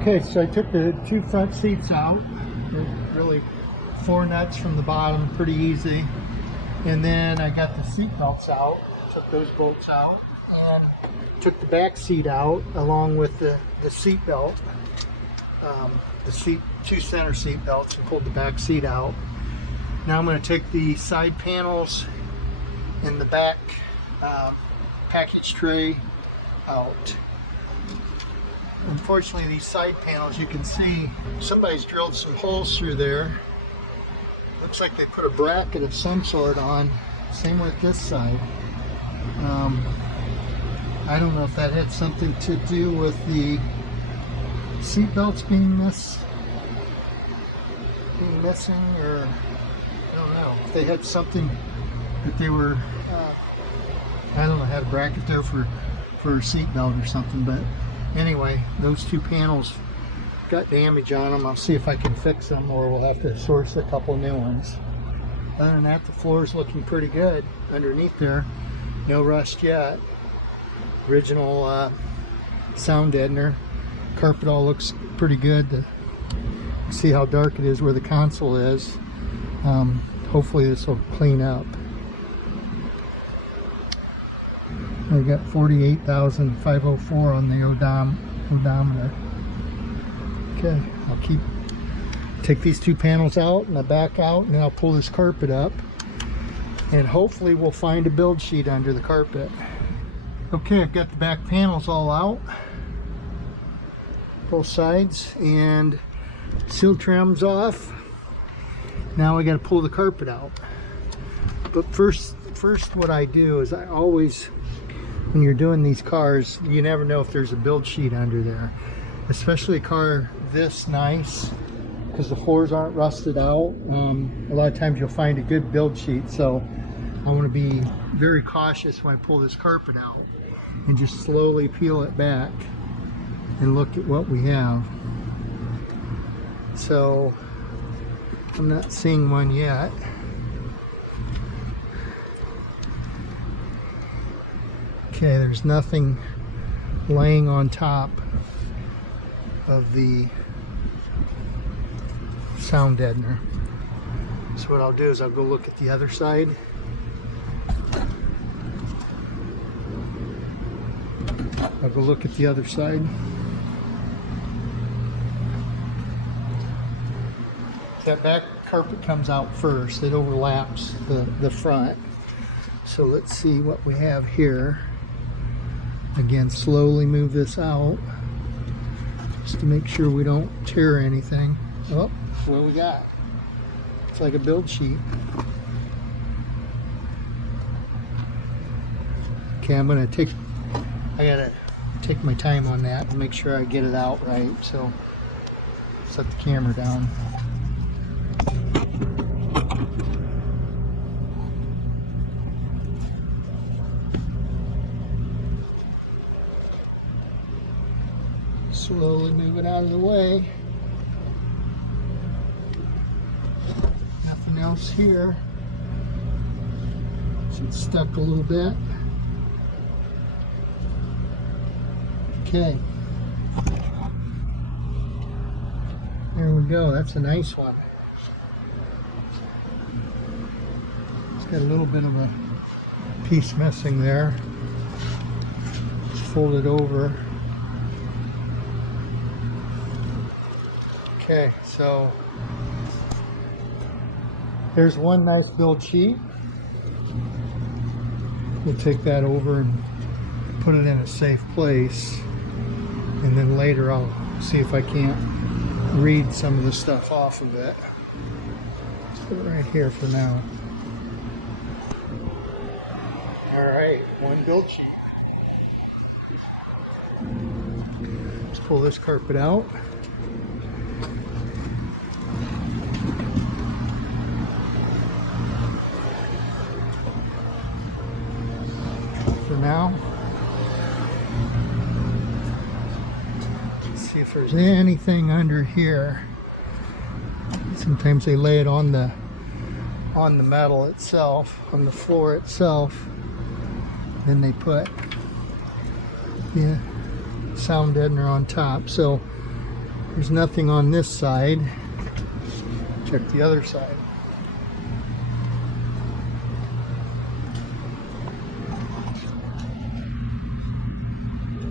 Okay, so I took the two front seats out. They're really 4 nuts from the bottom, pretty easy. And then I got the seat belts out, took those bolts out, and took the back seat out along with the seat belt, two center seat belts, and pulled the back seat out. Now I'm going to take the side panels and the back package tray out. Unfortunately, these side panels, you can see somebody's drilled some holes through there. Looks like they put a bracket of some sort on. Same with this side. I don't know if that had something to do with the seat belts being missing, or I don't know. If they had something that they were, I don't know, had a bracket there for a seat belt or something. But anyway, those two panels got damage on them. I'll see if I can fix them, or we'll have to source a couple new ones. Other than that, the floor is looking pretty good underneath there. No rust yet. Original sound deadener. Carpet all looks pretty good. See how dark it is where the console is. Hopefully this will clean up. I got 48,504 on the odometer. Okay, I'll take these two panels out and the back out, and then I'll pull this carpet up, and hopefully we'll find a build sheet under the carpet. Okay, I've got the back panels all out, both sides, and seal trim's off. Now I got to pull the carpet out. But first what I do is I always, when you're doing these cars, you never know if there's a build sheet under there, especially a car this nice, because the floors aren't rusted out. A lot of times you'll find a good build sheet, so I want to be very cautious when I pull this carpet out, and just slowly peel it back and look at what we have. So I'm not seeing one yet. Okay, there's nothing laying on top of the sound deadener. So what I'll do is I'll go look at the other side. That back carpet comes out first. It overlaps the front. So let's see what we have here. Again, slowly move this out just to make sure we don't tear anything. Oh, what we got? It's like a build sheet. Okay, I gotta take my time on that and make sure I get it out right. So set the camera down. Slowly move it out of the way. Nothing else here. So it's stuck a little bit. Okay. There we go. That's a nice one. It's got a little bit of a piece missing there. Just fold it over. Okay, so there's one nice build sheet. We'll take that over and put it in a safe place, and then later I'll see if I can't read some of the stuff off of it. Just put it right here for now. Alright, one build sheet. Let's pull this carpet out. For now, let's see if there's anything under here. Sometimes they lay it on the metal itself, on the floor itself. Then they put the sound deadener on top. So There's nothing on this side. Check the other side.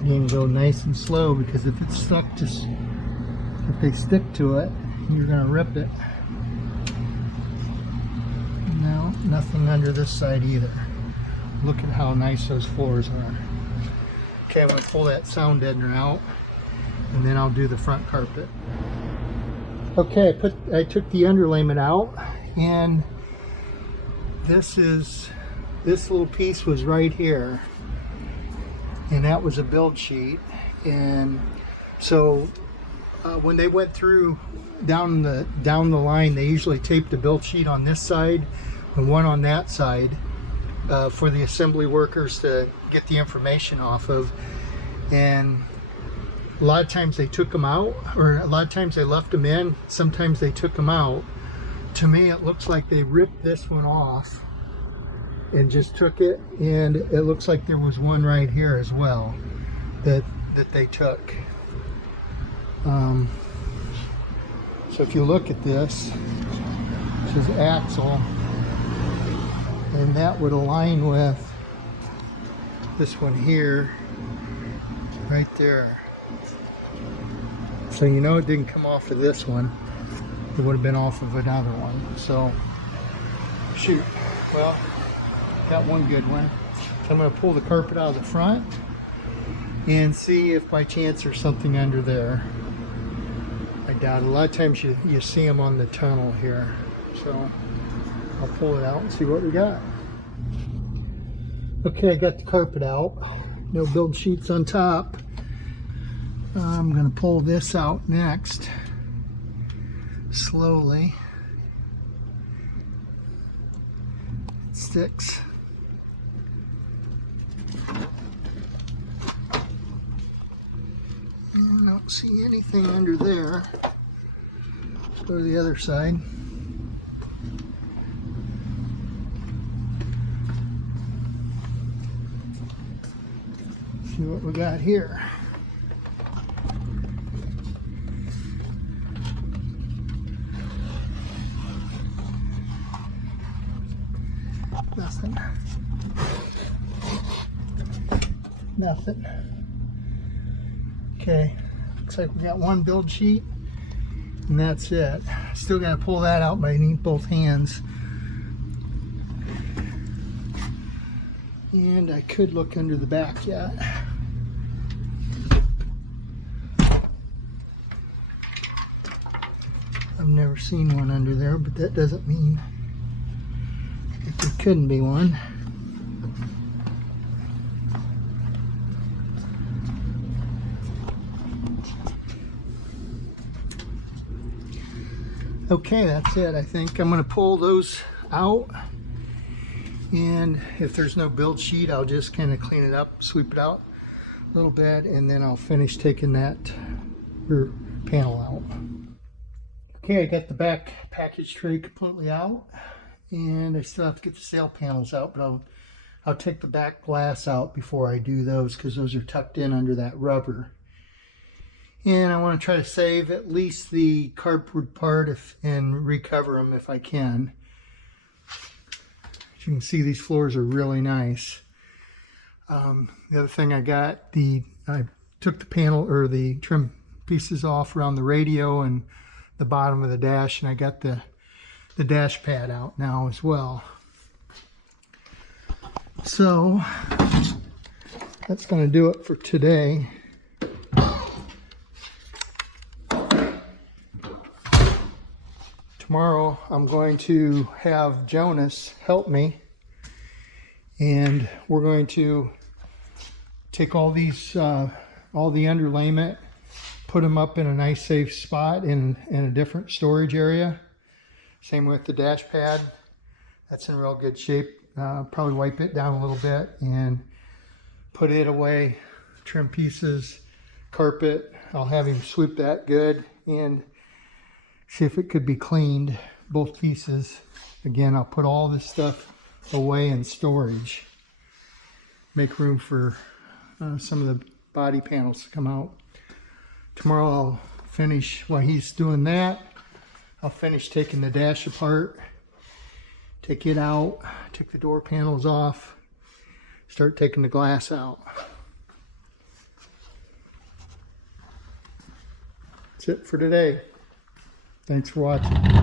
Again, go nice and slow, because if it's stuck, if they stick to it, you're going to rip it. No, nothing under this side either. Look at how nice those floors are. Okay, I'm going to pull that sound deadener out, and then I'll do the front carpet. Okay, I took the underlayment out, and this little piece was right here, and that was a build sheet. And so when they went through down the line, they usually taped the build sheet on this side and one on that side for the assembly workers to get the information off of. And a lot of times they took them out, or a lot of times they left them in, sometimes they took them out. To me, it looks like they ripped this one off and just took it, and it looks like there was one right here as well that they took. So if you look at this, this is axle, and that would align with this one here, right there. So you know it didn't come off of this one. It would have been off of another one. So, shoot. Well, got one good one. So I'm going to pull the carpet out of the front and see if by chance there's something under there. I doubt it. A lot of times you see them on the tunnel here. So I'll pull it out and see what we got. Okay, I got the carpet out. No build sheets on top. I'm going to pull this out next, slowly. It sticks. And I don't see anything under there. Let's go to the other side. See what we got here. Nothing. Nothing. Okay, looks like we got one build sheet, and that's it. Still got to pull that out, but I need both hands. And I could look under the back yet. I've never seen one under there, but that doesn't mean that there couldn't be one. Okay, that's it. I think I'm going to pull those out, and if there's no build sheet, I'll just kind of clean it up, sweep it out a little bit, and then I'll finish taking that rear panel out. Okay, I got the back package tray completely out, and I still have to get the sail panels out, but I'll take the back glass out before I do those, because those are tucked in under that rubber. And I want to try to save at least the cardboard part and recover them if I can. As you can see, these floors are really nice. The other thing I took the panel or the trim pieces off around the radio and the bottom of the dash, and I got the dash pad out now as well. So that's going to do it for today. Tomorrow I'm going to have Jonas help me, and we're going to take all these all the underlayment, put them up in a nice safe spot in a different storage area. Same with the dash pad. That's in real good shape. Probably wipe it down a little bit and put it away. Trim pieces, carpet, I'll have him sweep that good and see if it could be cleaned, both pieces. Again, I'll put all this stuff away in storage. Make room for some of the body panels to come out. Tomorrow I'll finish, while he's doing that, I'll finish taking the dash apart, take it out, take the door panels off, start taking the glass out. That's it for today. Thanks for watching.